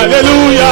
Alléluia. Alléluia.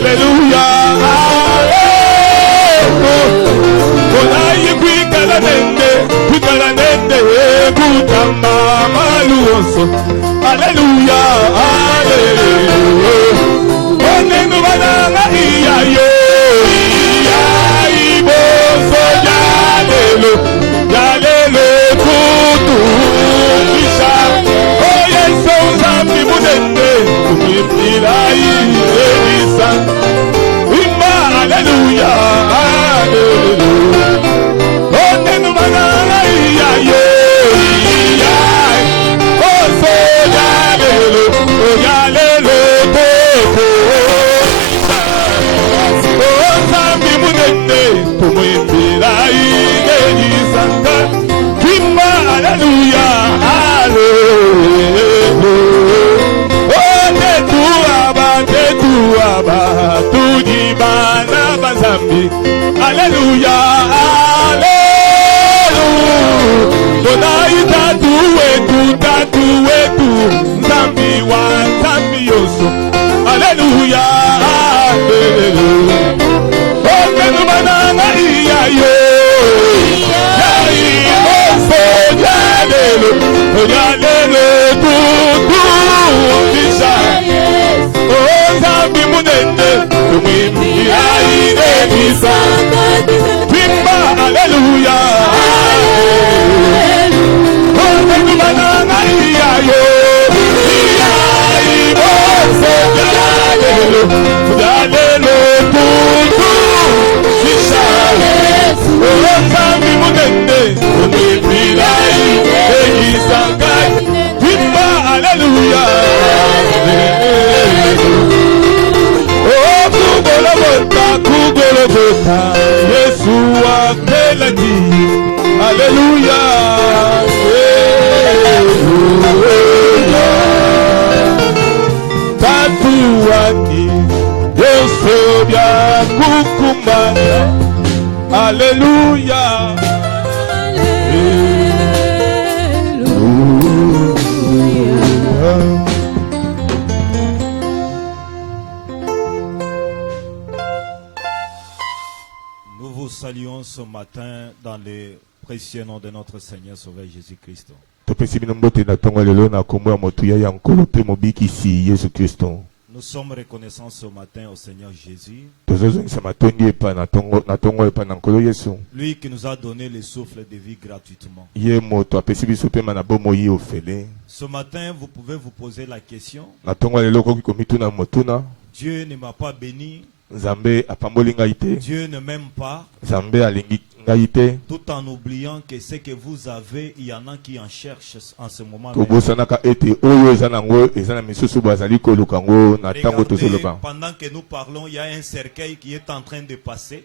Alléluia. Alléluia. Alléluia, Alléluia. Alléluia. Tatuani, Deus soube a cucumana. Alléluia. Nous vous saluons ce matin dans le précieux nom de notre Seigneur Sauveur Jésus-Christ. Nous sommes reconnaissants ce matin au Seigneur Jésus, lui qui nous a donné le souffle de vie gratuitement. Ce matin, vous pouvez vous poser la question: Dieu ne m'a pas béni, Dieu ne m'aime pas, tout en oubliant que ce que vous avez, il y en a qui en cherchent en ce moment. Regardez, pendant que nous parlons, il y a un cercueil qui est en train de passer.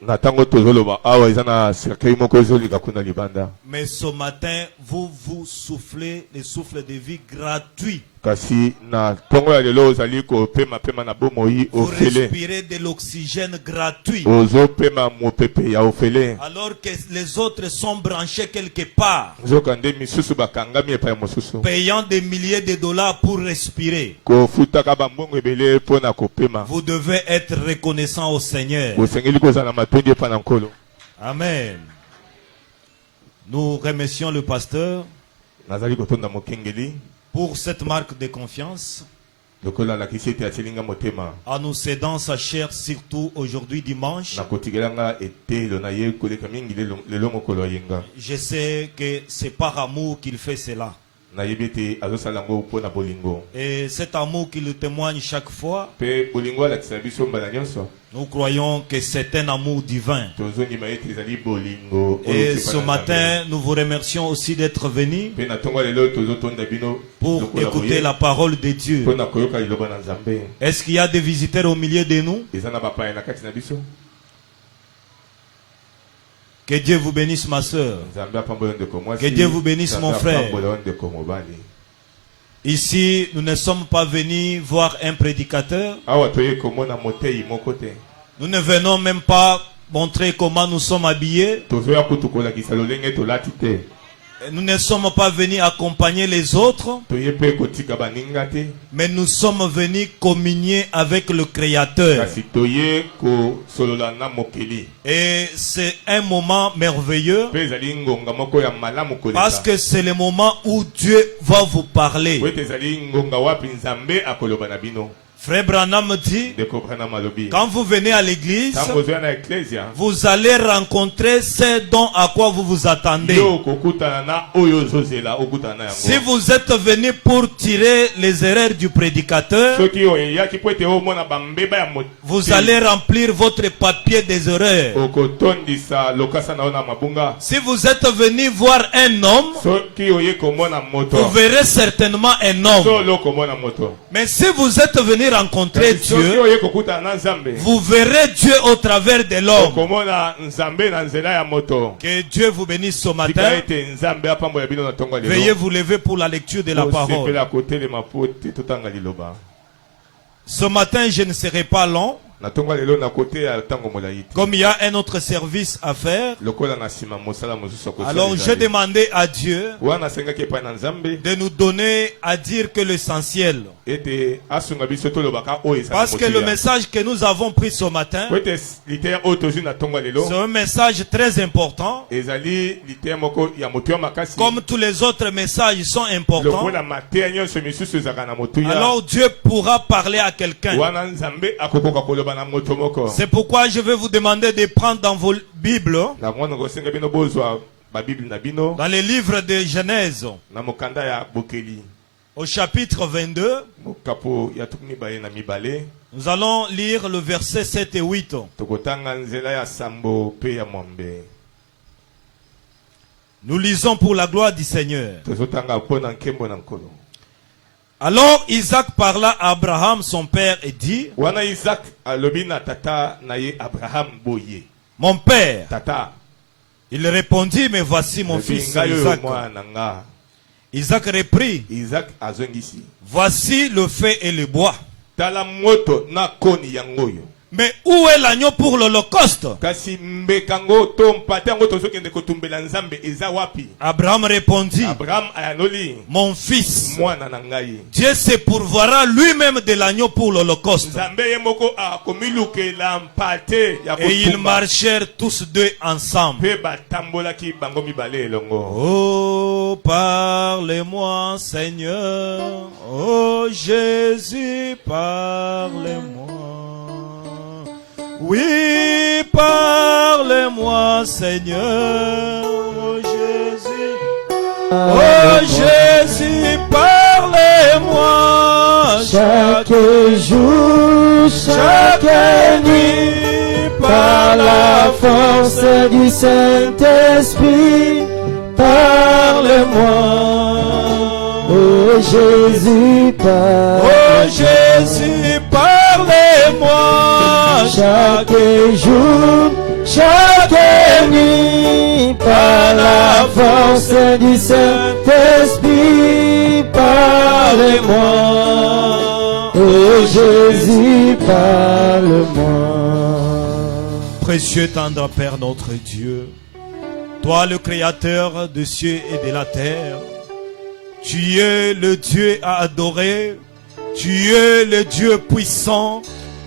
Mais ce matin, vous soufflez le souffle de vie gratuit. kasi na tongo ya lelo ozali kopema pema na bomoi Vous ofele respirez de l'oxygène gratuit. ozopema mopepe ya ofele Alors que les autres sont branchés quelque part, nzokande misusu bakangami epai ya mosusu payant des milliers de dollars pour respirer. kofutaka bambongo ebele mpo na kopema Vous devez être reconnaissant au Seigneur. bosengeli kozala na matondi epai na nkolo. Amen. Nous remercions le pasteur Nazali kotonda mokengeli pour cette marque de confiance lokola alakisi ete atielinga motema en nous cédant sa chair, surtout aujourd'hui dimanche. na kotikelanga etelo na ye koleka mingi lelo mokolo ayenga Je sais que c'est par amour qu'il fait cela. nayebi ete azosala yango mpo na bolingo Et cet amour qu'il témoigne chaque fois, mpe bolingo alakisa biso mbala nyonso nous croyons que c'est un amour divin. tozondima ete ezali bolingo oyo Et esepa ce na matin, Nzambe. nous vous remercions aussi d'être venus mpe na ntongo ya lelo tozotonda bino pour lokola écouter boye, la parole de Dieu. mpo na koyoka liloba na Nzambe. Est-ce qu'il y a des visiteurs au milieu de nous? eza na bapaya na kati na biso. Que Dieu vous bénisse, ma soeur. Nzambe apambola ndeko mwasi, Que Dieu vous bénisse, Nzambe mon frère. apambola ndeko mobali. Ici, nous ne sommes pas venus voir un prédicateur. awa toye komona motei moko te Nous ne venons même pas montrer comment nous sommes habillés. tozoya kutu kolakisa lolenge tolati te Nous ne sommes pas venus accompagner les autres, toye mpe kotika baninga te mais nous sommes venus communier avec le Créateur. kasi toye kosolola na mokeli Et c'est un moment merveilleux mpe ezali ngonga moko ya malamu parce koleka que c'est le moment où Dieu va vous parler. po ete ezali ngonga wapi Nzambe akoloba na bino. Frère Branham dit, Ndeko Branham alobi quand vous venez à l'église, ntango ozoya na eklesia vous allez rencontrer ce dont à quoi vous vous attendez. yo kokutana na oyo ozozela okutana na Si yango vous êtes venu pour tirer les erreurs du prédicateur, soki oyo eyaki po ete omona bambeba ya vous allez remplir votre papier des erreurs. okotondisa lokasa na yo na mabunga. Si vous êtes venu voir un homme, Soki oye komona moto vous verrez certainement un homme. solo komona moto Mais si vous êtes venu rencontrer soki Dieu, oye kokutana na Nzambe vous verrez Dieu au travers de l'homme. okomona Nzambe na nzela ya moto. Que Dieu vous bénisse ce Tika matin. ete Nzambe apambola bino na ntongo ya lelo. Veuillez vous lever pour la lecture de la parole. Osepela kotelema po te totanga liloba. Ce matin, je ne serai pas long. Na ntongo ya lelo na kote ya ntango molai te. Comme il y a un autre service à faire, Lokola na nsima mosala mosusu akosala alors j'ai ezali. demandé à Dieu wana asengaki epai na Nzambe de nous donner à dire que l'essentiel. ete asunga biso tolobaka oyo ezali Parce que le motuya. message que nous avons pris ce matin, Po ete liteya oyo tozwi na ntongo ya lelo c'est un message très important. ezali liteya moko ya motuya makasi Comme tous les autres messages sont importants, lokola mateya nyonso misusu ezalaka na motuya. alors Dieu pourra parler à quelqu'un. wana Nzambe akokoka koloba na moto moko. C'est pourquoi je vais vous demander de prendre dans vos Bibles, na mwana kosenga bino bozwa babible na bino dans les livres de Genèse, na mokanda ya bokeli au chapitre 22, mokapo ya tuku mibale na mibale nous allons lire le verset 7 et 8. tokotanga nzela ya sambo pe ya mwambe. Nous lisons pour la gloire du Seigneur. tozotanga mpo na nkembo na nkolo. Alors Isaac parla à Abraham, son père, et dit, wana Isaac alobi na tata na ye Abraham boye mon père. tata Il répondit, mais voici mon fils ngai oyo Isaac. mwana nga. Isaac reprit, Isaac azongisi voici le feu et le bois. tala moto na koni yango oyo. Mais où est l'agneau pour l'holocauste? kasi mbekango to mpate yango tozokende kotumbela Nzambe eza wapi? Abraham répondit, Abraham ayanoli mon fils, mwana na ngai. Dieu se pourvoira lui-même de l'agneau pour l'holocauste. Nzambe ye moko akomilukela mpate ya Et ils kotumba marchèrent tous deux ensemble. mpe batambolaki bango mibale elongo. Oh, parle-moi, Seigneur. Oh, Jésus, parle-moi. Oui, parle-moi, Seigneur. Oh, Jésus. Oh, Jésus, parle-moi. Chaque jour, chaque nuit, par la force du Saint-Esprit, parle-moi. Oh Jésus, parle. Oh, Jésus, parle-moi. Chaque jour, chaque nuit, par la force du Saint-Esprit, parle-moi. Oh Jésus, parle-moi. Précieux tendre Père notre Dieu, toi le Créateur des cieux et de la terre, tu es le Dieu à adorer, tu es le Dieu puissant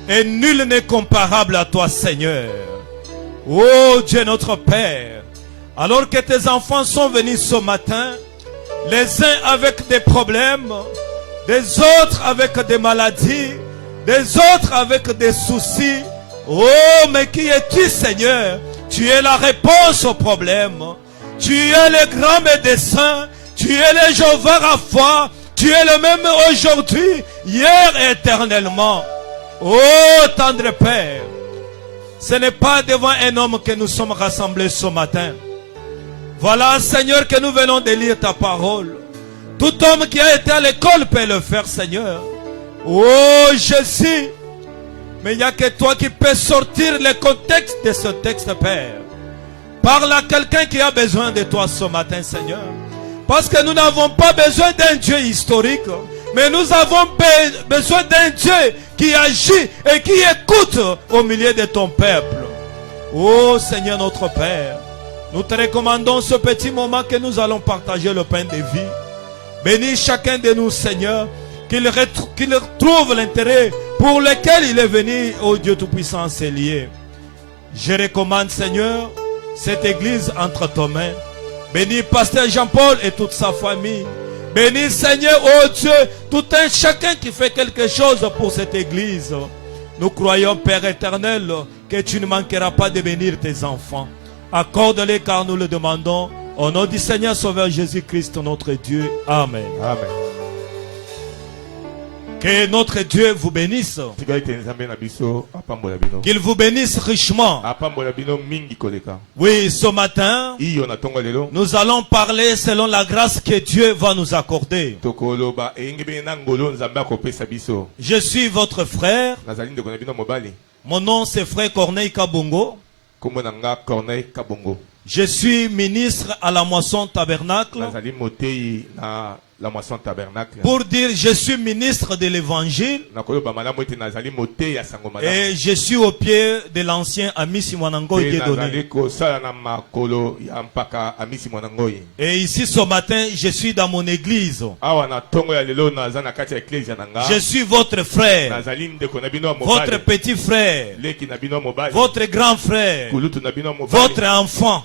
et nul n'est comparable à toi Seigneur. Oh Dieu notre Père, alors que tes enfants sont venus ce matin, les uns avec des problèmes, des autres avec des maladies, des autres avec des soucis. Oh, mais qui es-tu, Seigneur? Tu es la réponse au problème. Tu es le grand médecin. Tu es le Jéhovah Rapha. Tu es le même aujourd'hui, hier et éternellement. Oh, tendre Père, ce n'est pas devant un homme que nous sommes rassemblés ce matin. Voilà, Seigneur, que nous venons de lire ta parole. Tout homme qui a été à l'école peut le faire, Seigneur. Oh, Jésus. Mais il n'y a que toi qui peux sortir le contexte de ce texte, Père. Parle à quelqu'un qui a besoin de toi ce matin, Seigneur. Parce que nous n'avons pas besoin d'un Dieu historique, mais nous avons besoin d'un Dieu qui agit et qui écoute au milieu de ton peuple. Oh Seigneur notre Père, nous te recommandons ce petit moment que nous allons partager le pain de vie. Bénis chacun de nous, Seigneur, qu'il retrouve l'intérêt pour lequel il est venu, ô Dieu Tout-Puissant, c'est lié. Je recommande, Seigneur, cette église entre tes mains. Bénis Pasteur Jean-Paul et toute sa famille. Bénis, Seigneur, ô Dieu, tout un chacun qui fait quelque chose pour cette église. Nous croyons, Père éternel, que tu ne manqueras pas de bénir tes enfants. Accorde-les car nous le demandons. Au nom du Seigneur Sauveur Jésus-Christ, notre Dieu. Amen. Amen. Que notre Dieu vous bénisse. Qu'il vous bénisse richement. Oui, ce matin, nous allons parler selon la grâce que Dieu va nous accorder. Je suis votre frère. Mon nom c'est frère Corneille Kabongo. Je suis ministre à la Moisson Tabernacle. Pour dire je suis ministre de l'évangile et je suis au pied de l'ancien ami Simonango Dieudonné. Et ici ce matin je suis dans mon église. Je suis votre frère, votre petit frère, votre grand frère, votre enfant.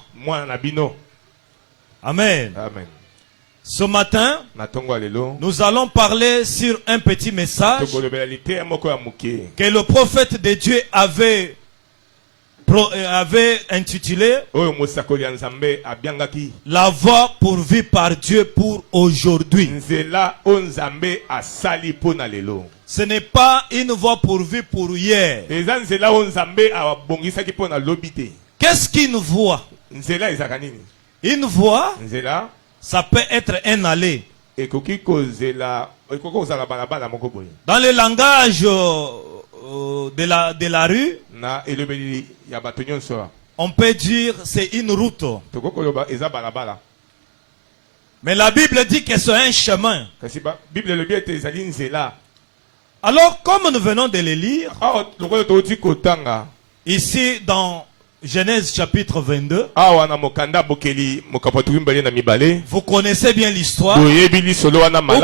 Amen. Amen. Ce matin, nous allons parler sur un petit message que le prophète de Dieu avait intitulé La voie pourvue par Dieu pour aujourd'hui. Ce n'est pas une voie pourvue pour hier. Qu'est-ce qu'une voie? Une voie, ça peut être un aller. Dans le langage de la rue, on peut dire c'est une route. Mais la Bible dit que c'est un chemin. Alors, comme nous venons de le lire, ici dans Genèse chapitre 22. Vous connaissez bien l'histoire. Ou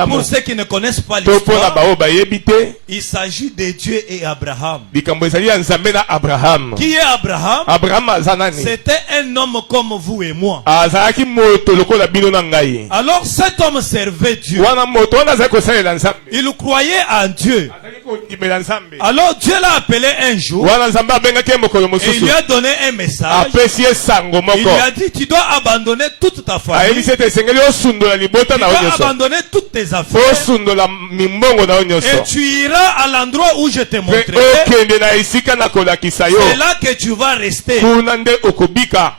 pour ceux qui ne connaissent pas l'histoire, il s'agit de Dieu et Abraham. Qui est Abraham? C'était un homme comme vous et moi. Alors cet homme servait Dieu. Il croyait en Dieu. Alors Dieu l'a appelé un jour et il lui a donné un message. Il lui a dit tu dois abandonner toute ta famille, tu dois abandonner toutes tes affaires et tu iras à l'endroit où je te montrerai. C'est là que tu vas rester.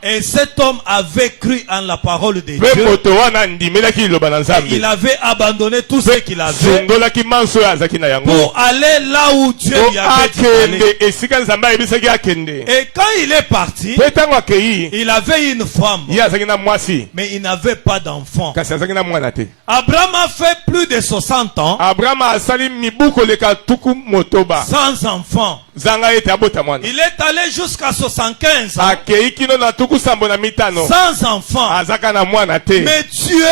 Et cet homme avait cru en la parole de Dieu. Il avait abandonné tout ce qu'il avait pour aller allait là où Dieu lui avait dit d'aller. Et quand il est parti, il avait une femme, mais il n'avait pas d'enfant. Abraham a fait plus de 60 ans sans enfant. Il est allé jusqu'à 75 ans sans enfant. Mais Dieu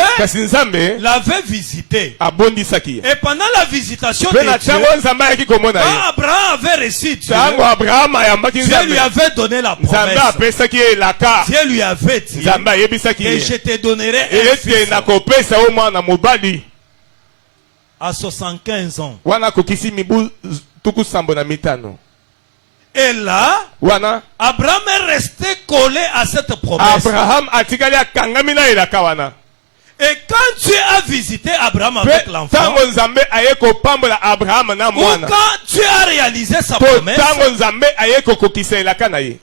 l'avait visité. Et pendant la visitation de Dieu, quand Abraham avait reçu Dieu, Dieu lui avait donné la promesse. Dieu lui avait dit que je te donnerai un fils à 75 ans. Et là, Abraham est resté collé à cette promesse. Et quand Dieu a visité Abraham avec l'enfant, ou quand Dieu a réalisé sa promesse,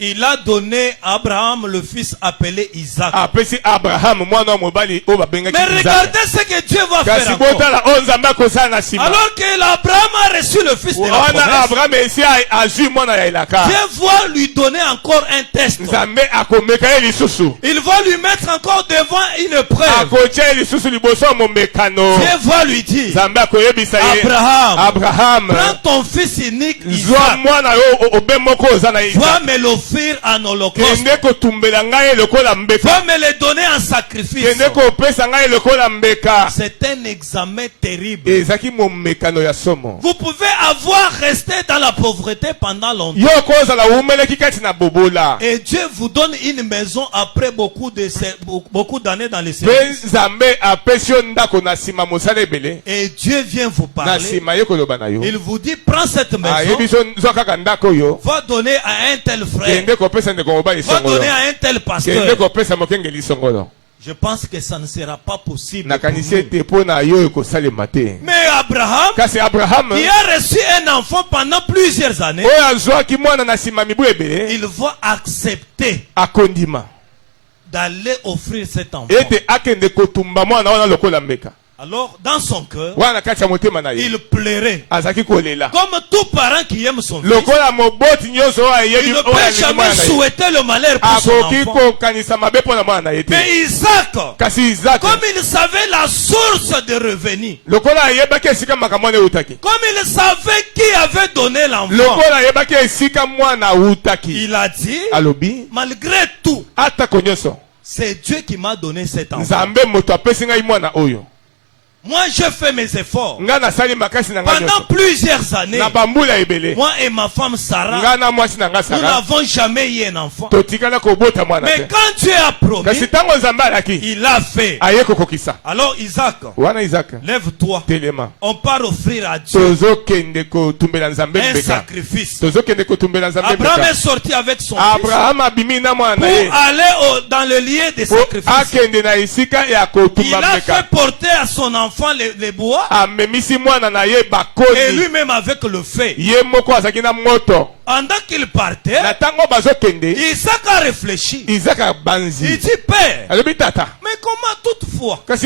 il a donné à Abraham le fils appelé Isaac. Mais regardez ce que Dieu va faire encore. Alors que Abraham a reçu le fils de la promesse, Dieu va lui donner encore un test. Il va lui mettre encore devant une preuve. Dieu va lui dire, Abraham, prends ton fils unique Isaac, va me l'offrir en holocauste, va me le donner en sacrifice. C'est un examen terrible. Vous pouvez avoir resté dans la pauvreté pendant longtemps, et Dieu vous donne une maison après beaucoup d'années dans le service. Et Dieu vient vous parler. Il vous dit, prends cette maison, va donner à un tel frère, va donner à un tel pasteur. Je pense que ça ne sera pas possible pour nous. Mais Abraham, qui a reçu un enfant pendant plusieurs années, il va accepter d'aller offrir cet enfant. Alors, dans son cœur, il pleurait. Comme tout parent qui aime son fils, il ne peut jamais souhaiter le malheur pour son enfant. Mais Isaac, comme il savait la source de revenus, comme il savait qui avait donné l'enfant, il a dit, malgré tout, c'est Dieu qui m'a donné cet enfant. Moi, je fais mes efforts. Pendant plusieurs années, moi et ma femme Sarah, nous n'avons jamais eu un enfant. Mais quand Dieu a promis, il a fait. Alors Isaac, lève-toi. On part offrir à Dieu un sacrifice. Abraham est sorti avec son fils pour aller dans le lieu des sacrifices. Il a fait porter à son enfant les bois, et lui-même avec le feu. Pendant qu'il partait, Isaac a réfléchi. Il dit, Père, mais comment toutefois, quand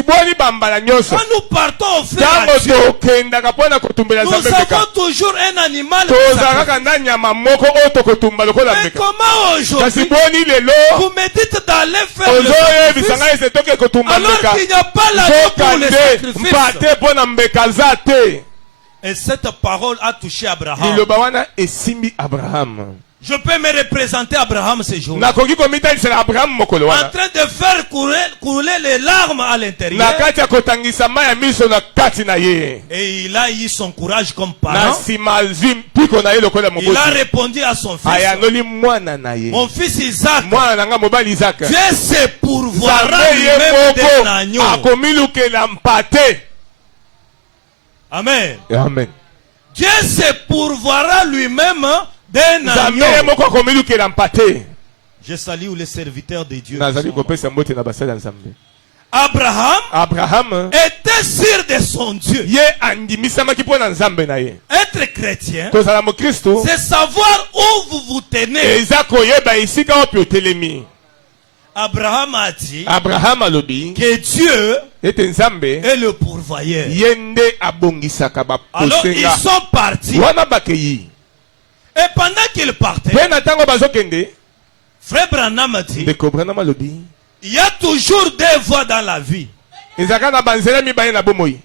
nous partons offrir à Dieu, nous avons toujours un animal. Mais comment aujourd'hui vous me dites d'aller faire le sacrifice alors qu'il n'y a pas l'agneau pour le sacrifice? Et cette parole a touché Abraham. Je peux me représenter Abraham ce jour, en train de faire couler les larmes à l'intérieur. Et il a eu son courage comme parent. Il a répondu à son fils, mon fils Isaac, Dieu se pourvoira lui-même d'un agneau. Amen. Amen. Dieu se pourvoira lui-même d'un agneau. Je salue les serviteurs de Dieu. Abraham était sûr de son Dieu. Être chrétien, c'est savoir où vous vous tenez. Abraham a dit que Dieu ete nzambe est le pourvoyeur. ye nde abongisaka Alors ils baposenga sont partis. wana bakei. Et pendant qu'ils partaient, Mpe na ntango bazokende Frère Branham dit, ndeko Branham alobi il y a toujours deux voies dans la vie. ezalaka na banzela mibale na bomoi.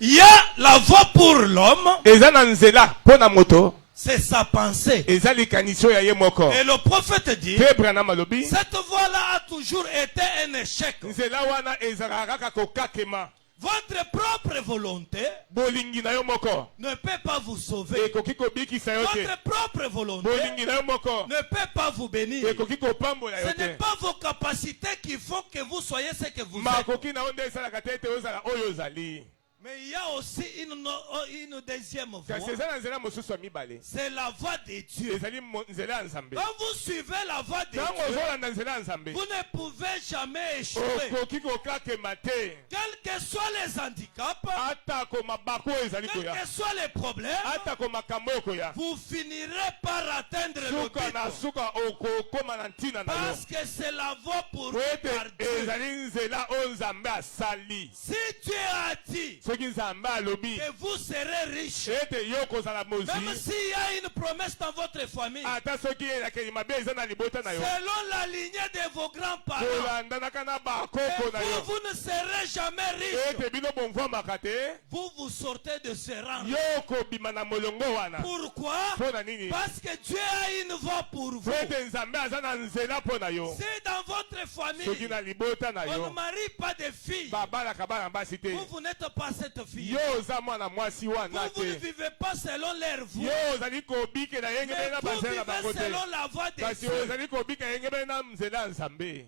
Il y a la voie pour l'homme, eza na nzela mpo na moto, c'est sa pensée. eza likanisi oyo ya ye moko. Et le prophète dit, Mpe Branham alobi cette voie-là a toujours été un échec. nzela wana ezalaka kaka kokakema. Votre propre volonté bolingi na yo moko ne peut pas vous sauver. ekoki kobikisa yo te. Votre propre volonté bolingi na yo moko ne peut pas vous bénir. ekoki kopambola yo Ce n'est te. pas vos capacités qui font que vous soyez ce que vous êtes. makoki na yo nde esalaka te ete ozala oyo ozali. Mais il y a aussi une deuxième voie. kasi eza na nzela mosusu ya mibale, C'est la voie de Dieu. ezali nzela ya nzambe. Quand vous suivez la voie de ntango Dieu, ozolanda nzela ya nzambe vous ne pouvez jamais échouer. okoki kokakema te. Quels que soient les handicaps, atako mabako oyo ezali quels koya, que soient les problèmes, atako makambo oyo koya, vous finirez par atteindre le suka na but. suka okokoma na ntina na yo. Parce que c'est la voie pour po ete par Dieu. ezali nzela oyo nzambe asali. Si Dieu a dit soki nzambe alobi que vous serez riche, ete yo kozala même mozwi, s'il y a une promesse dans votre famille, ata soki elakeli mabe eza na libota na yo, selon la lignée de vos grands-parents, kolandanaka na et bakoko na vous, yo, vous ne serez jamais riche. ete bino bomvwamaka te, Vous sortez de ce rang. yo kobima na molongo wana. Pourquoi? mpo na nini? Parce que Dieu a une voie pour vous. po ete nzambe aza na nzela mpo na yo. Si dans votre soki famille, na libota na on ne yo marie pas de filles, babalaka bana basi te, vous n'êtes pas cette fille. yo oza mwana mwasi wana Vous ne te, vivez pas selon leur voie. yo ozali kobikela yenge Mais bele na vous banzela na bango vivez te, selon la voie de kasi Dieu. ozali kobika yenge bele na nzela ya nzambe.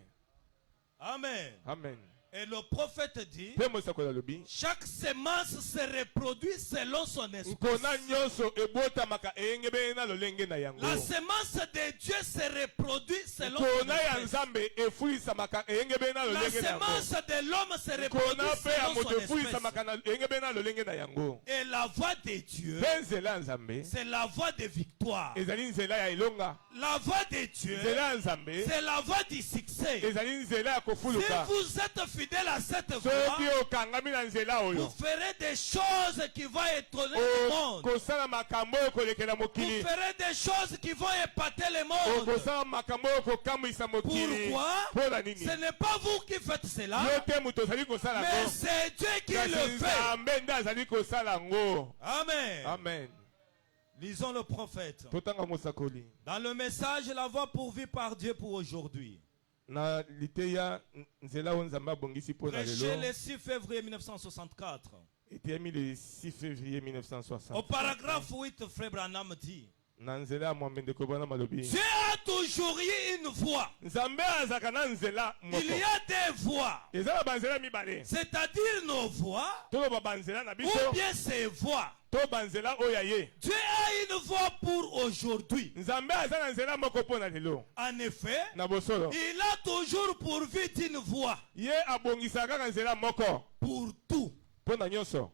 Amen. Amen. Et le prophète dit, mpe mosakoli alobi chaque semence se reproduit selon son esprit. nkona nyonso ebotamaka eyengebeli na lolenge na yango. La semence de Dieu se reproduit selon son nkona ya esprit. nzambe efulisamaka eyengebeli na La lolenge na yango. semence de l'homme se reproduit nkona mpe ya selon moto son esprit. efulisamaka eyengebeli na lolenge na yango. Et la voie de Dieu, mpe nzela ya nzambe c'est la voie de victoire. ezali nzela ya elonga. La voie de Dieu, nzela ya nzambe c'est la voie du succès. ezali nzela ya Si kofuluka. vous êtes fidèle à cette soki voie, okangami na nzela vous oyo ferez des choses qui vont étonner le monde. okosala makambo oyo kolekela Vous mokili. ferez des choses qui vont épater le monde. okosala makambo oyo kokamwisa mokili. Pourquoi? mpo na nini? Ce n'est pas vous qui faites cela, yo te moto ozali kosala mais yango, c'est Dieu qui kasi le fait. nzambe nde azali kosala yango. Amen. Amen. Lisons le prophète. totanga mosakoli Dans le message, la voie pourvue par Dieu pour aujourd'hui. na liteya nzela oyo nzambe abongisi mpo na Prêché lelo le 6 février 1964. eteyami le 6 février Au 1960 paragraphe 8, Frère Branham dit, na nzela ya mwambe ndeko bana malobi Dieu a toujours eu une voie. nzambe azalaka na nzela Il moko. y a des voies, eza na banzela mibale, c'est-à-dire nos voies, toloba banzela na ou biso bien ces voies. to banzela oyo ya ye. Dieu a une voie pour aujourd'hui. nzambe aza na nzela moko mpo na lelo En effet, na bosolo. il a toujours pourvu d'une voie ye abongisaka kaka nzela moko pour tout. mpo na nyonso.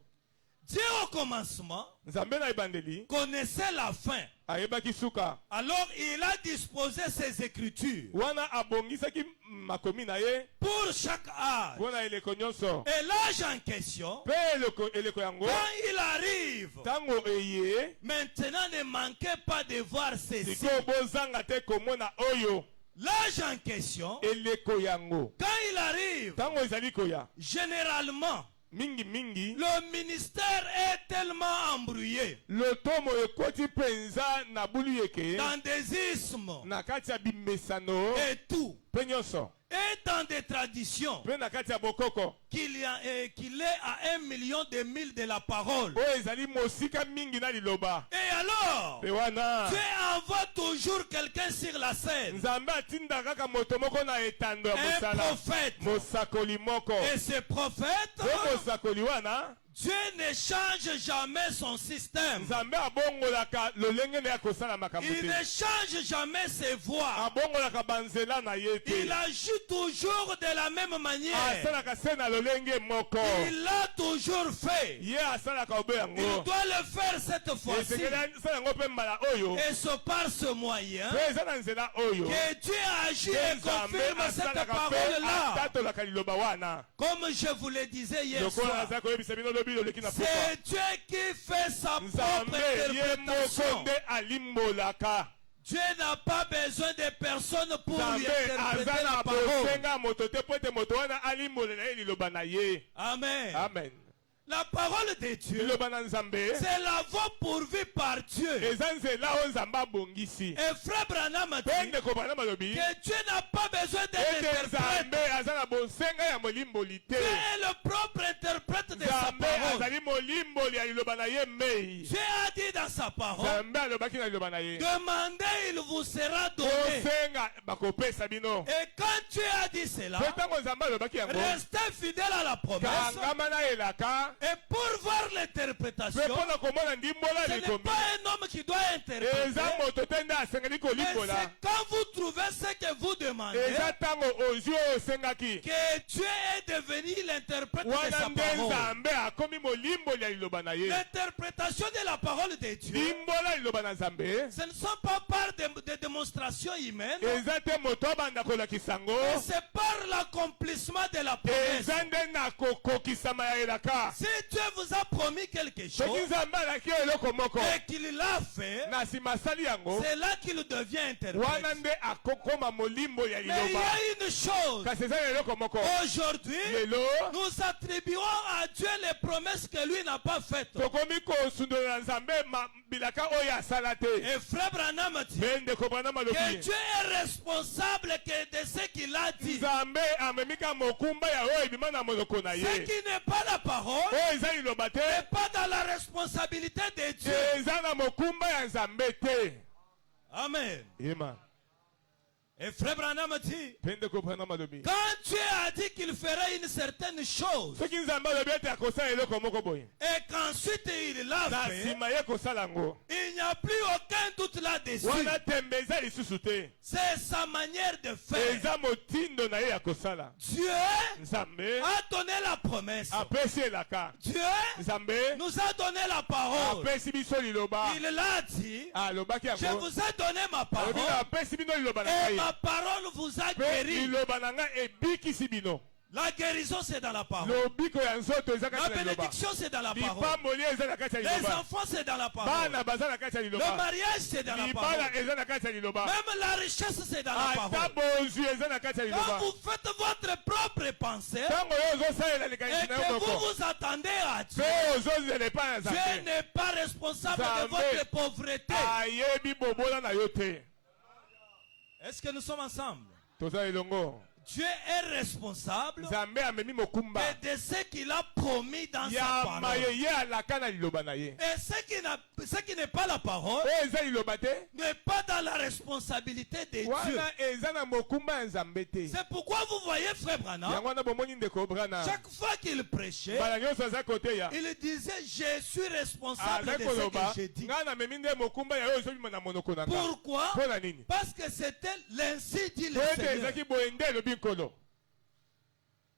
Dieu au commencement nzambe na ebandeli connaissait la fin. ayebaki suka, Alors il a disposé ses écritures wana abongisaki makomi na ye pour chaque âge. mpo na eleko nyonso. Et l'âge en question, mpe eleko yango quand il arrive, ntango eye maintenant ne manquez pas de voir ceci. sikoyo bozanga te komona oyo L'âge en question, eleko yango quand il arrive, ntango ezali koya généralement, mingi le ministère est tellement embrouillé lotomo ekoti mpenza na bulu yeke dans des ismes na kati ya bimesano et tout, mpe nyonso et dans des traditions mpe na kati ya bokoko qu'il est à 1 million de milles de la parole. oyo ezali mosika mingi na liloba. Et alors, mpe wana Dieu envoie toujours quelqu'un sur la scène, nzambe atinda kaka moto moko na etando ya un mosala, prophète. mosakoli moko. Et ce prophète mpe mosakoli wana Dieu ne change jamais son système. Nzambe abongolaka lolenge na kosala makambo Il te. ne change jamais ses voies. Abongolaka banzela na ye te. Il agit toujours de la même manière. Asalaka se na lolenge moko. Il l'a toujours fait. Ye asalaka obe Il yango. doit le faire cette fois-ci. Sala yango pe mbala oyo. Et c'est par ce moyen Pe eza na nzela oyo. que Dieu agit et confirme cette parole-là. Atatolaka liloba wana. Comme je vous le disais hier Lokola soir, azaka oyebisa bino lobi loleki na poka. c'est Dieu qui fait sa propre Nzambe ye moko interprétation. nde alimbolaka. Dieu n'a pas besoin de personne pour lui Nzambe interpréter aza la na parole. bosenga moto te po ete moto wana alimbolela ye liloba na ye. Amen. Amen. La parole de Dieu, Liloba na Nzambe c'est la voie pourvue par Dieu. eza nzela oyo Nzambe abongisi. Et frère Branham a dit Pe ndeko Branham alobi que Dieu n'a pas besoin d'un ete interprète. Nzambe aza na bosenga ya molimboli te. Dieu est le propre interprète de sa Nzambe parole. azali molimboli ya liloba na ye mei. Dieu a dit dans sa parole, Nzambe alobaki na liloba na ye. demandez, il vous sera donné. Bosenga bakopesa bino. Et quand Dieu a dit cela, Pe ntango Nzambe alobaki yango restez fidèle à la promesse. kangama na elaka. Et pour voir l'interprétation, Pe mpona komona ndimbola ce n'est likombi. pas un homme qui doit interpréter. Eza moto te nde asengeli Mais kolimbola. c'est quand vous trouvez ce que vous demandez Eza ntango ozwi oyo osengaki. que Dieu est devenu l'interprète de Wana sa nde parole. Nzambe akomi molimboli ya liloba na ye. L'interprétation de la parole de Dieu, Ndimbola liloba na Nzambe ce ne sont pas par des démonstrations humaines, eza te moto abanda kolakisa yango. mais c'est par l'accomplissement de la promesse. Eza nde na kokokisama ya elaka. Si Dieu vous a promis quelque Soki chose Nzambe alaki eloko moko et qu'il l'a fait, na nsima asali yango, c'est là qu'il devient wana interprète. nde akokoma molimbo ya Mais il y liloba. a une chose, Kasi eza na eloko moko aujourd'hui, lelo nous attribuons à Dieu les promesses que lui n'a pas faites. tokomi kosundola na Nzambe bilaka oyo asala te. Et frère Branham dit Me ndeko Branham que alobi Dieu est responsable que de ce qu'il a dit. Nzambe amemika mokumba ya oyo ebima na monoko na Ce ye. qui n'est pas la parole Oyo eza liloba te. n'est pas dans la responsabilité de Dieu. Eza na mokumba ya Nzambe te. Amen. Yema. Et frère Branham dit, Pe ndeko Branham alobi quand Dieu a dit qu'il ferait une certaine chose soki Nzambe alobi ete akosala eloko moko boye et qu'ensuite il l'a na fait, nsima ye kosala yango, il n'y a plus aucun doute là-dessus. wana tembe eza lisusu te. C'est sa manière de faire. Eza motindo na ye ya kosala. Dieu Nzambe a donné la promesse. apesi elaka. Dieu Nzambe nous a donné la parole. apesi biso liloba. Il l'a dit, Alobaki je yango. vous ai donné ma Alobi parole apesi bino liloba na et ngai. ma parole vous a Pe guéri. liloba na ngai ebikisi bino. La guérison c'est dans la parole. Lobiko ya nzoto eza La kati na liloba. bénédiction c'est dans la parole. Lipamboli eza na kati ya Les liloba. enfants c'est dans la parole. Bana baza na kati ya Le liloba. mariage c'est dans la Libala parole. eza na kati ya liloba. Même la richesse c'est dans la Ata parole. bozwi eza na kati ya Quand liloba. vous faites votre propre pensée Ntango yo ozosalela et likanisi na yo que vous moko. vous attendez à Dieu, Pe ozozela epai na Dieu Nzambe. n'est pas responsable de Nzambe votre pauvreté. ayebi bobola na yo te. Est-ce que nous sommes ensemble? Toza elongo. Dieu est responsable Nzambe amemi mokumba. de ce qu'il a promis dans sa Ya parole. maye ye alaka na liloba na ye. Et ce qui n'est pas la parole Oyo eza liloba te. n'est pas dans la responsabilité de Dieu. Wana eza na mokumba ya Nzambe te. C'est pourquoi vous voyez frère Branham, Yango wana bomoni ndeko Branham. chaque fois qu'il prêchait, Bala nyonso aza kote ya. il disait je suis responsable Aza de ce koloba. que j'ai dit. Nga na memi nde mokumba ya oyo ezobima na monoko na nga. Pourquoi? Mpona nini? Parce que c'était l'ainsi dit le Po ete Seigneur. ezaki boye nde elobi nkolo.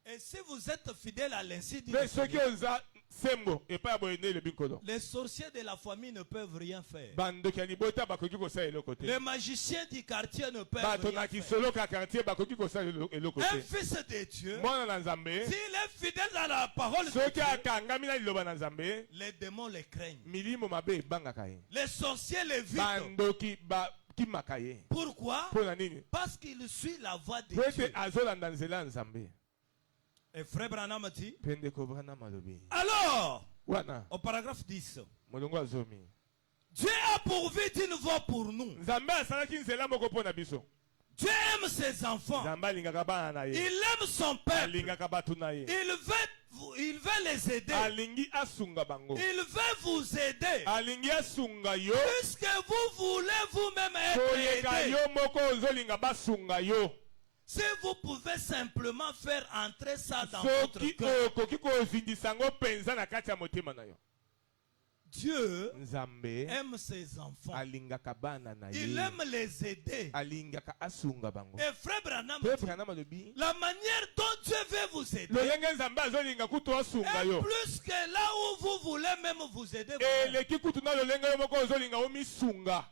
Et si vous êtes fidèle à l'ainsi dit Mpe le soki Seigneur, oza sembo epai ya boye nde elobi nkolo. les sorciers de la famille ne peuvent rien faire. Bandoki ya libota bakoki kosala eloko te. Les magiciens du quartier ne peuvent Bato rien na faire. kisolo ka quartier bakoki kosala eloko Un te. fils de Dieu, Mwana na Nzambe s'il est fidèle à la parole de soki Dieu, akangami na liloba na Nzambe, les démons les craignent. milimo mabe ebangaka ye. Les sorciers les vident. Bandoki bakimaka ye. Pourquoi? Mpona nini? Parce qu'il suit la voie de Po ete Dieu. azolanda nzela ya Nzambe. Et frère Branham dit, Mpe ndeko Branham alobi. alors, Wana au paragraphe 10, molongo azomi. Dieu a pourvu d'une voie pour nous. Nzambe asalaki nzela moko mpona biso. Dieu aime ses enfants. Nzambe alingaka bana na Il ye. aime son peuple. Alingaka bato na ye. Il veut les aider. Alingi asunga bango. Il veut vous aider. Alingi asunga yo. Puisque vous voulez vous-même être Koyeka aidé. yo moko ozolinga basunga yo. Si vous pouvez simplement faire entrer ça dans votre soki cœur, okoki kozindisa yango mpenza na kati ya motema na yo, Dieu Nzambe aime ses enfants. alingaka bana na Il ye, aime les aider. alingaka asunga bango. Et frère Branham Pe dit, Branham alobi la manière dont Dieu veut vous aider lolenge Nzambe azolinga kutu asunga est yo plus que là où vous voulez même vous aider. vous-même. eleki kutu na lolenge yo moko ozolinga omisunga.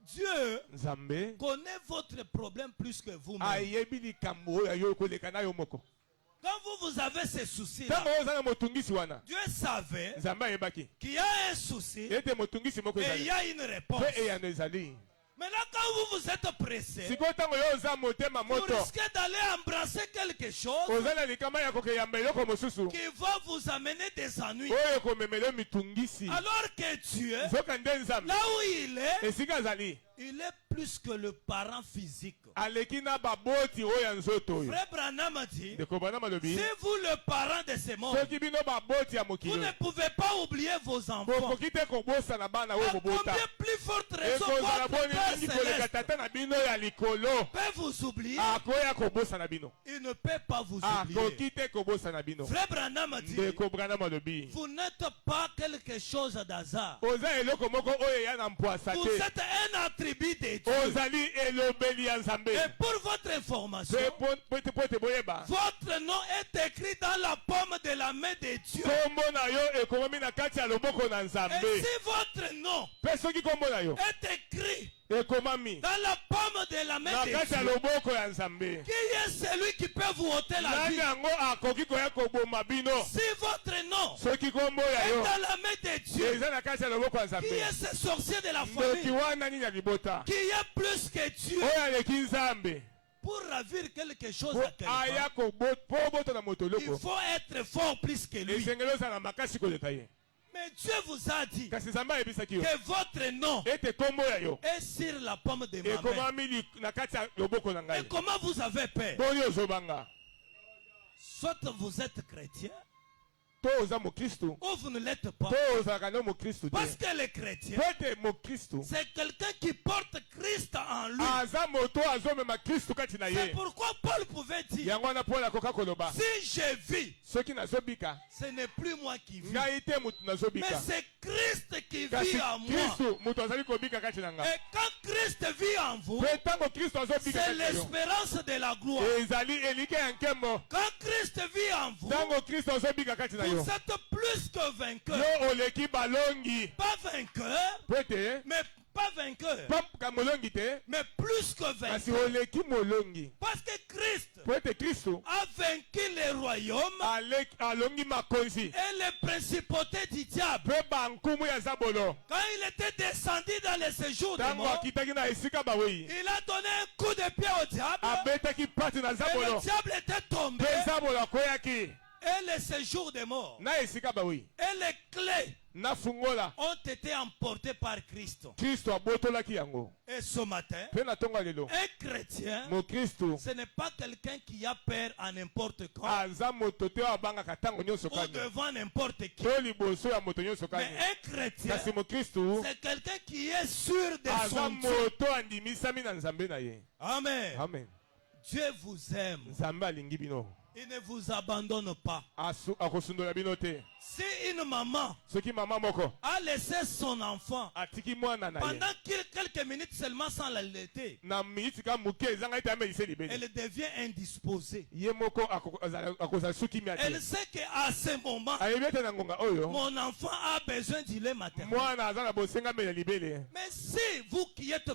Dieu Nzambe connaît votre problème plus que vous-même. ayebi likambo oyo yo koleka na yo moko. Quand vous avez ces soucis-là, Ntango oza na motungisi wana, Dieu savait Nzambe ayebaki qu'il y a un souci ete motungisi moko et il ezali y a une réponse. mpe eyano ezali. Maintenant, quand vous êtes pressé, Sikoyo ntango yo oza motema vous moto, risquez d'aller embrasser quelque chose oza na likama ya kokeyamba eloko mosusu qui va vous amener des ennuis. oyo ekomemela yo mitungisi. Alors que Dieu, Nzoka nde Nzambe là où il est il est plus que le parent physique. aleki na baboti oyo ya nzoto oyo. Frère Branham dit, Ndeko Branham alobi si vous le parent de ce monde, soki bino baboti ya vous mokili ne pouvez pas oublier vos enfants. bokoki te kobosana bana oyo À kobota, combien plus forte raison ekozala votre boni Père mingi koleka céleste tata na bino ya likolo peut vous oublier? akoya kobosana bino, Il ne peut pas vous oublier. akoki te kobosana bino. Frère Branham dit, Ndeko Branham alobi vous n'êtes pas quelque chose d'hasard. oza eloko moko oyo eya na mpwasa Vous te, êtes un attribut de Dieu. ozali elobeli ya Nzambe. Et pour votre information, Po ete boyeba votre nom est écrit dans la paume de la main de Dieu. kombo na yo ekomami na kati ya loboko na Et Nzambe. si votre nom Mpe soki kombo na yo est écrit ekomami dans la paume de la main na de kati ya Dieu, loboko ya Nzambe, qui est celui qui peut vous ôter la nani vie? yango akoki koya koboma bino? Si votre nom Soki kombo ya est yo dans la main de Dieu, eza na kati ya loboko ya qui Nzambe, est ce sorcier de la ndoki famille, wana nini ya libota qui est plus que Dieu, oyo aleki Nzambe pour ravir quelque chose po à quelqu'un, aya po obotana moto il eloko, faut être fort plus que lui. esengeli ozala na makasi koleka ye. Mais Dieu vous a dit Kasi Nzambe ayebisaki yo que votre nom ete kombo ya yo est sur la paume de ma main. ekomami na kati ya loboko na Et ngai. comment vous avez peur? Boni ozobanga Soit vous êtes chrétien, to oza mokristu ou vous ne l'êtes pas. to ozalaka no mokristu Parce te. que le chrétien, Po ete mokristu c'est quelqu'un qui porte Christ en lui. aza moto azomema kristu kati na C'est ye. pourquoi Paul pouvait dire, Yango wana Paul akoka koloba si je vis, soki nazobika ce n'est plus moi qui vis, ngai te moto mais nazobika, c'est Christ qui kasi vit en moi. kristu moto azali kobika kati na ngai. Et quand Christ vit en vous, Pe ntango kristu azobika c'est kati na yo l'espérance de la gloire. ezali elike ya nkembo. Quand Christ vit en vous, Ntango kristu azobika kati na yo vous êtes plus que vainqueur. yo oleki balongi. Pas vainqueur, Po ete mais pas vainqueur, pampuka molongi te, mais plus que kasi vainqueur. oleki molongi. Parce que Christ Po ete kristu a vaincu les royaumes alongi makonzi et les principautés du diable. mpe bankumu ya zabolo. Quand il était descendu dans les séjours de Ntango mort, akitaki na esika bawei il a donné un coup de pied au diable abetaki pati na et zabolo le diable était tombé mpe zabolo akweyaki et les séjours de mort na esika bawei et les clés na fungola. ont été emportés par Christ. Kristo abotolaki yango. Et ce matin, Mpe na ntongo ya lelo un chrétien, mokristu ce n'est pas quelqu'un qui a peur à n'importe quand aza moto te oyo abangaka ntango nyonso ou kani devant n'importe qui. to liboso ya moto nyonso Mais kani. un chrétien, Kasi mokristu c'est quelqu'un qui est sûr de aza son Dieu. moto andimisami na Nzambe na ye. Amen. Amen. Dieu vous aime. Nzambe alingi bino, Il ne vous abandonne pas. akosundola bino te. Si une maman Soki mama moko a laissé son enfant atiki mwana na ye pendant quelques minutes seulement sans l'allaiter, na miniti ka moke ezanga ete amelise libeli, elle devient indisposée. ye moko akozala sukimi Elle ate. sait qu'à ce moment, ayebi ete na ngonga oyo mon enfant a besoin du lait maternel. mwana aza na bosengameli ya libele. Mais si vous qui êtes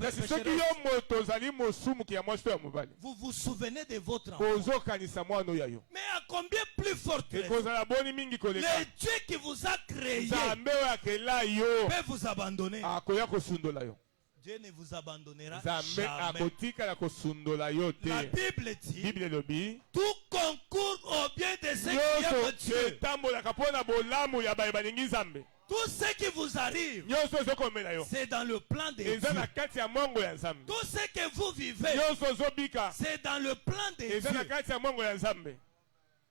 Kasi soki yo moto ozali mosumuki ya mwasi to ya mobali, vous vous souvenez de votre enfant. ozokanisa mwana oyo ya yo, Mais à combien plus forte raison, ekozala boni mingi koleka le Dieu qui vous a créé Nzambe oyo akela yo peut vous abandonner. akoya kosundola yo. Dieu ne vous abandonnera Nzambe jamais. akotikala kosundola yo La te. Bible dit, Bible elobi tout concourt au bien de ceux qui nyonso aiment Dieu. etambolaka mpo na bolamu ya baye balingi Nzambe. Tout ce qui vous arrive, Nyonso ezokomela yo c'est dans le plan de eza Dieu. na kati ya mwango ya Nzambe. Tout ce que vous vivez, Nyonso ozobika c'est dans le plan de eza na Dieu. kati ya mwango ya Nzambe.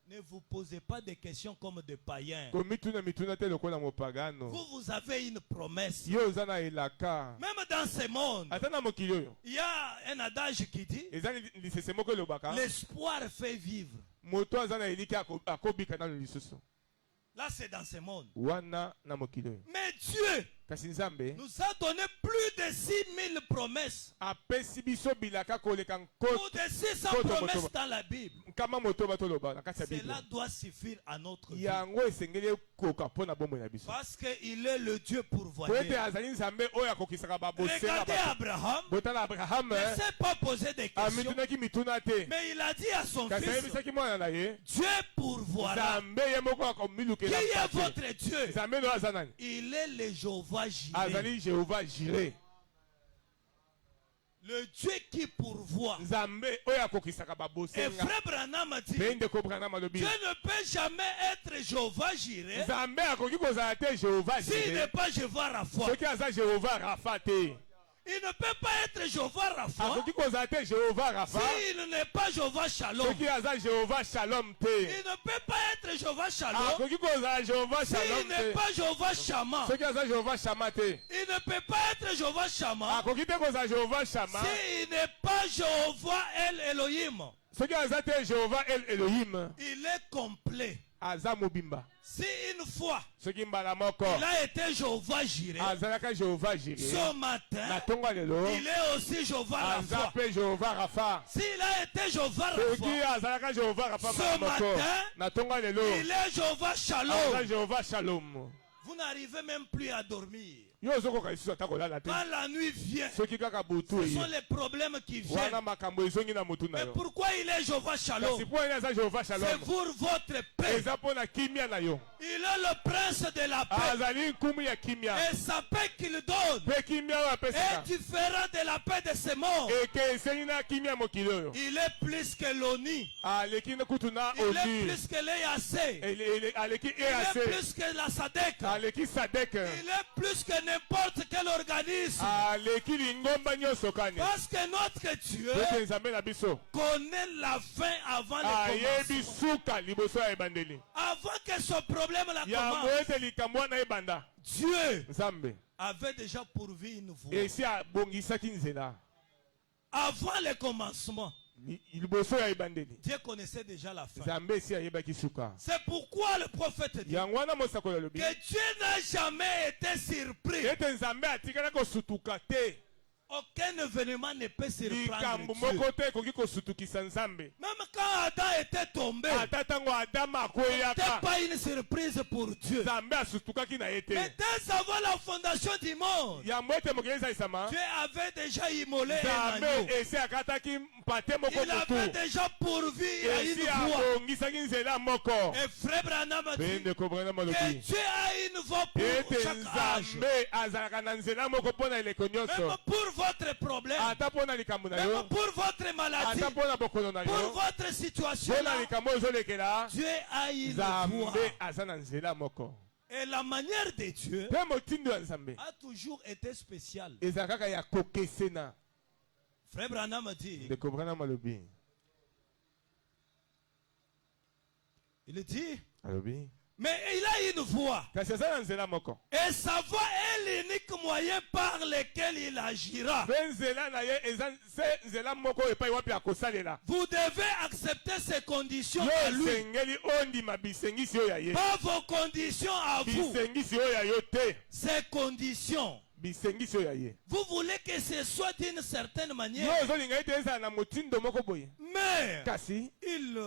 Ne vous posez pas des questions comme des païens. Komituna mituna te lokola mopagano. Vous avez une promesse. Yo zana elaka. Même dans ce monde, Atana mokili oyo. il y a un adage qui dit Eza lisese moko lobaka. l'espoir fait vivre. Moto azana eliki akobika na lisusu. Là, c'est dans ce monde. Wana na mokili oyo. Mais Dieu Kasi Nzambe nous a donné plus de 6000 promesses. apesi biso bilaka koleka Plus nkoto. de 600 Koto promesses motoba. dans la Bible. Kama moto bato loba na kati ya Bible. Cela doit suffire à notre vie. Yango esengeli koka pona bomoi na biso. Parce qu'il est le Dieu Po ete pourvoyeur. azali Nzambe oyo akokisaka babosela Regardez bato. Abraham. Botala Abraham Il ne s'est pas posé des questions. amitunaki mituna te. Mais il a dit à son Kasi fils, ayebisaki mwana na ye. Dieu pourvoira. Nzambe ye moko Qui akomilukela est mpate. votre Dieu? Nzambe oyo aza nani? Il est le Jéhovah Jireh. Azali Jehova Jireh. Le Dieu qui pourvoit. Nzambe oyo akokisaka Et babosenga. frère Branham a dit, Pe ndeko Branham alobi. Dieu ne peut jamais être Jéhovah Jireh Nzambe akoki kozala te Jehova s'il n'est Jireh. pas Jéhovah Rapha. Soki aza Jehova Rafa te. Il ne peut pas être Jéhovah Rapha Akoki kozala te Jehova Rafa. s'il n'est pas Jéhovah Shalom. Soki aza Jehova Shalom te. Il ne peut pas être Jéhovah Shalom Akoki kozala Jehova s'il Shalom n'est te. pas Jéhovah Shammah. Soki aza Jehova Shama te. Il ne peut pas être Jéhovah Shammah Akoki te kozala Jehova Shama. s'il n'est pas Jéhovah El Elohim. Soki aza te Jehova El Elohim. Il est complet. Aza mobimba. Si une fois Soki mbala moko. il a été Jéhovah Jireh, Azalaka Jehova Jireh. ce Na matin, tongo lelo. il est aussi Jéhovah Aza Rapha. pe Jehova Rafa. S'il a été Jéhovah Soki Rapha, azalaka Jehova Rafa Ce mbala moko. matin, Na tongo lelo. il est Jéhovah Aza Shalom. Jehova Shalom. Vous n'arrivez même plus à dormir. Yo ozokoka lisusu ata kolala te. Quand la nuit vient, Soki kaka butu ce sont eye. les problèmes qui Wana viennent. makambo ezongi na mutu na Mais yo. pourquoi il est Jéhovah Shalom? Kasi po ene aza Jehova C'est Shalom. pour votre paix. Eza po na kimia na yo. Il est le prince de la paix. Azali nkumu ya kimia. Et sa paix qu'il donne Pe kimia oyo est apesaka. différente de la paix de ce monde. Eke esengi na kimia mokili oyo. Il est plus que l'ONI. Aleki na kutu na Il est oni. plus que l'EAC. Aleki Il est EAC. plus que la SADC. Aleki Sadek. Il est plus que n'importe quel organisme. Aleki lingomba nyonso kani. Parce que notre Dieu Ete nzambe na biso. connaît la fin avant le Ayebi commencement. suka liboso ya ebandeli. Avant que ce problème la Yango commence, ete likambo wana ebanda. Dieu Nzambe. avait déjà pourvu une voie. Esi abongisaki nzela. Avant le commencement, Liboso ya ebandeli. Dieu connaissait déjà la fin. Nzambe esi ayebaki suka. C'est pourquoi le prophète dit Yango wana mosakoli alobi. que Dieu n'a jamais été surpris. Ete nzambe atikala kosutuka te. Aucun événement ne peut surprendre Likambo Dieu. moko te ekoki kosutukisa nzambe. Même quand Adam était tombé, Ata tango Adama ce akweyaka. n'était pas une surprise pour Dieu. Nzambe asutukaki na ye te. Mais dès avant la fondation du monde, Yango ete mokili ezalisama. Dieu avait déjà immolé un Nzambe agneau. esi akataki mpate moko Il avait motu. déjà pourvu à Esi une voie. abongisaki nzela moko. Et frère Branham a dit Bende kobrana que malobi. Dieu a une voie Ete pour chaque âge. nzambe azalaka na nzela moko mpona eleko Même nyonso. pour votre problème, Ata mpona likambo na même yo. pour votre maladie, Ata mpona bokono na pour yo. votre situation, Mpona likambo ozolekela. Dieu a une voie. Nzambe aza na nzela moko. Et la manière de Dieu Mpe motindo ya nzambe a toujours été spéciale. ezala kaka ya kokesena. Frère Branham a dit, Ndeko Branham alobi. il dit, Alobi. mais il a une voie. Kasi aza na nzela moko. Et sa voie est l'unique moyen par lequel il agira. Mpe nzela na ye eza se nzela moko epai wapi akosalela. Vous devez accepter ces conditions Yo à lui. esengeli ondima bisengisi oyo ya ye. Pas vos conditions à vous. Bisengisi oyo ya yo te. Ces conditions. Bisengisi oyo ya ye. Vous voulez que ce soit d'une certaine Yo manière. ozolinga ete ezala na motindo moko boye. Mais Kasi il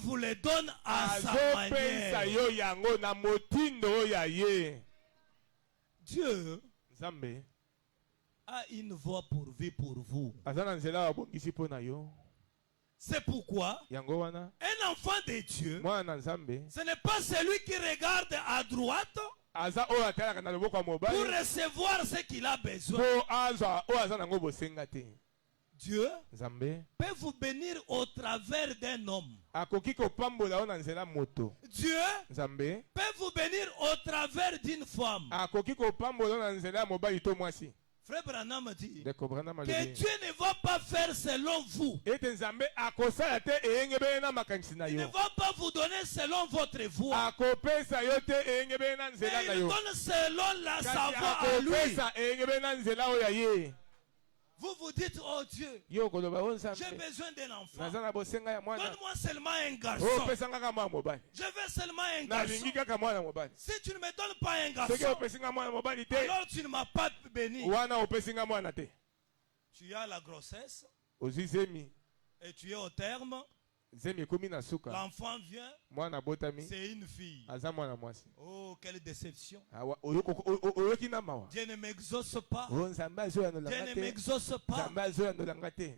vous le donne à sa azopesa manière. yo yango na motindo oyo ya ye. Dieu Nzambe a une voie pourvue pour vous. aza na nzela abongisi mpo na yo. C'est pourquoi Yango wana un enfant de Dieu, mwana na Nzambe ce n'est pas celui qui regarde à droite aza oyo atalaka na loboko ya pour mobali recevoir ce qu'il a besoin. mpo azwa oyo aza nango bosenga te. Dieu Nzambe peut vous bénir au travers d'un homme. akoki kopambola yo na nzela moto. Dieu Nzambe peut vous bénir au travers d'une femme. akoki kopambola yo na nzela ya mobali to mwasi. Frère Branham dit Ndeko Branham que alobi. Dieu ne va pas faire selon vous. Ete Nzambe akosala te eyenge na makanisi na Il ne yo. va pas vous donner selon votre voix. Akopesa yo te eyenge na nzela na Mais il yo. donne selon la Kasi savoir à lui. akopesa eyenge na nzela oyo ya ye. Vous vous dites, oh Dieu, Yo koloba o j'ai Nzambe. besoin d'un enfant. Naza na bosenga ya mwana. Donne-moi seulement un garçon. Opesa nga mwana mobali. Je veux seulement un garçon. Nalingi kaka mwana mobali. Si tu ne me donnes pas un Soki garçon, opesi nga mwana mobali te. alors tu ne m'as pas béni. Wana opesi nga mwana te. Tu as la grossesse Ozwi zemi. et tu es au terme. Zemi ekomi na suka. L'enfant vient, Mwana botami. c'est une fille. Aza mwana mwasi. Oh, quelle déception. Oyoki na mawa. Dieu ne m'exauce pas. O Nzambe azoyanolanga Dieu ne te. m'exauce pas. Nzambe azoyanolanga te.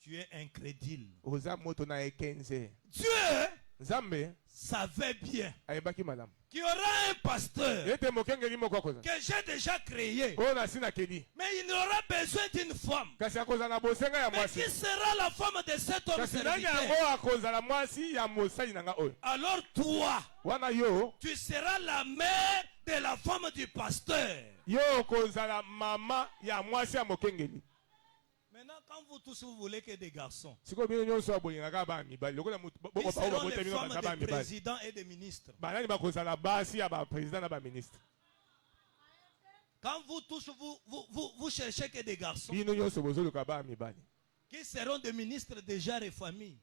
Tu es incrédule. Oza moto na ekenze. Dieu Nzambe savait bien ayebaki malamu. qu'il y aura un pasteur Ete mokengeli moko akozala. que j'ai déjà créé. Oyo na si nakeli. Mais il aura besoin d'une femme. Kasi akozala na bosenga ya Mais mwasi. qui sera la femme de cet homme Kasi nani serviteur? yango akozala mwasi ya mosali na nga oyo. Alors toi, Wana yo, tu seras la mère de la femme du pasteur. yo okozala mama ya mwasi ya mokengeli. Maintenant, quand vous tous vous voulez que des garçons, Siko bino nyonso aboyingaka ba mibali. Lokola boko qui pa oyo seront babote les bino femmes baza ba des mibali. présidents et des ministres? Banani bakozala basi ya ba président na ba ministre. Quand vous tous vous cherchez que des garçons, Bino nyonso bozoluka ba mibali. qui seront des ministres de genre et famille?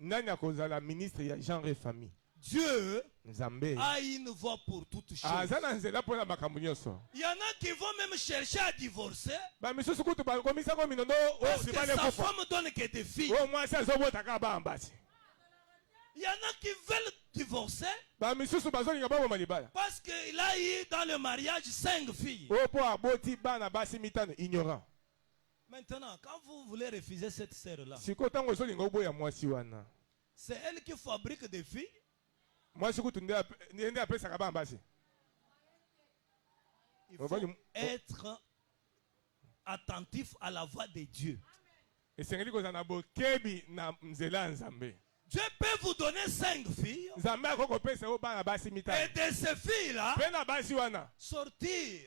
Nani akozala ministre ya genre et famille. Dieu Nzambe. a une voix pour toutes choses. Aza na nzela pona makambo nyonso. Il y en a qui vont même chercher à divorcer Ba misusu kutu ba komisa ko minondo o parce que sibale sa kufa. femme donne que des filles. O mwasi azobota ka ba ambasi. Il y en a qui veulent divorcer Ba misusu bazolinga ba mama libala. parce qu'il a eu dans le mariage 5 filles. O po aboti bana basi mitano ignorant. Maintenant, quand vous voulez refuser cette sœur-là, Siko tango ozolinga oboya mwasi wana. c'est elle qui fabrique des filles. Mwasi kutu nde apesaka ba ambasi. Il faut être attentif à la voix de Dieu. Esengeli kozala na bokebi na nzela ya Nzambe. Dieu peut vous donner 5 filles Nzambe akokopesa yo bana basi et mitano. de ces filles-là, Mpe na basi wana. sortir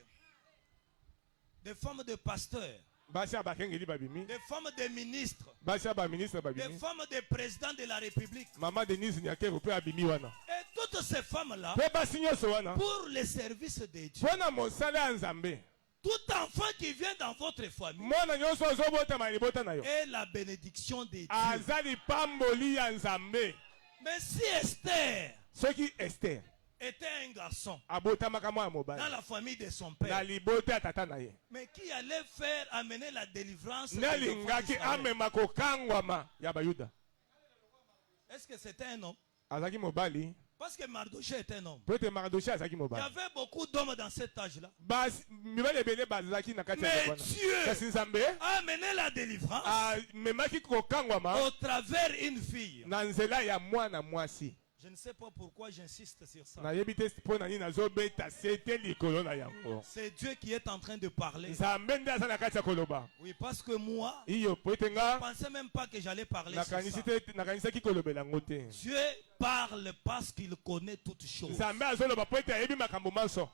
des femmes de pasteurs, Basi ya bakengeli babimi. des femmes de ministres, Basi ya baministre des babimi. femmes de présidents de la République. Mama Denise Nyakero mpe abimi wana. Et toutes ces femmes-là, Mpe basi nyonso wana. pour le service de Dieu. Mpona mosala ya Nzambe. Tout enfant qui vient dans votre famille Mwana nyonso ozobotama libota na yo. est la bénédiction de Dieu. Aza lipamboli ya Nzambe. Mais si Esther Soki Esther était un garçon abotamaka mwana dans mobali la famille de son na père, libota ya tata na ye. mais qui allait faire amener la délivrance des Nalingaki enfants d'Israël? amema kokangwama ya bayuda. Est-ce que c'était un homme? Azaki mobali. Parce que Mardoché est un homme. Peut-être Mardoché azaki Il y mobali. avait beaucoup d'hommes dans cet âge-là. Basi mibali ebele bazalaki na kati ya Mais wana. Dieu Kasi Nzambe a amené la délivrance amemaki kokangwama au travers une fille. na nzela ya mwana mwasi. Je ne sais pas pourquoi j'insiste sur ça. Nayebi te mpona nini nazobeta se te likolo na yango. C'est Dieu qui est en train de parler. Nzambe nde aza na kati ya koloba. Oui, parce que moi, Iyo po ete je nga ne pensais même pas que j'allais parler sur ça. nakanisaki kolobela yango te. Dieu parle parce qu'il connaît toutes choses. Nzambe azoloba po ete ayebi makambo manso.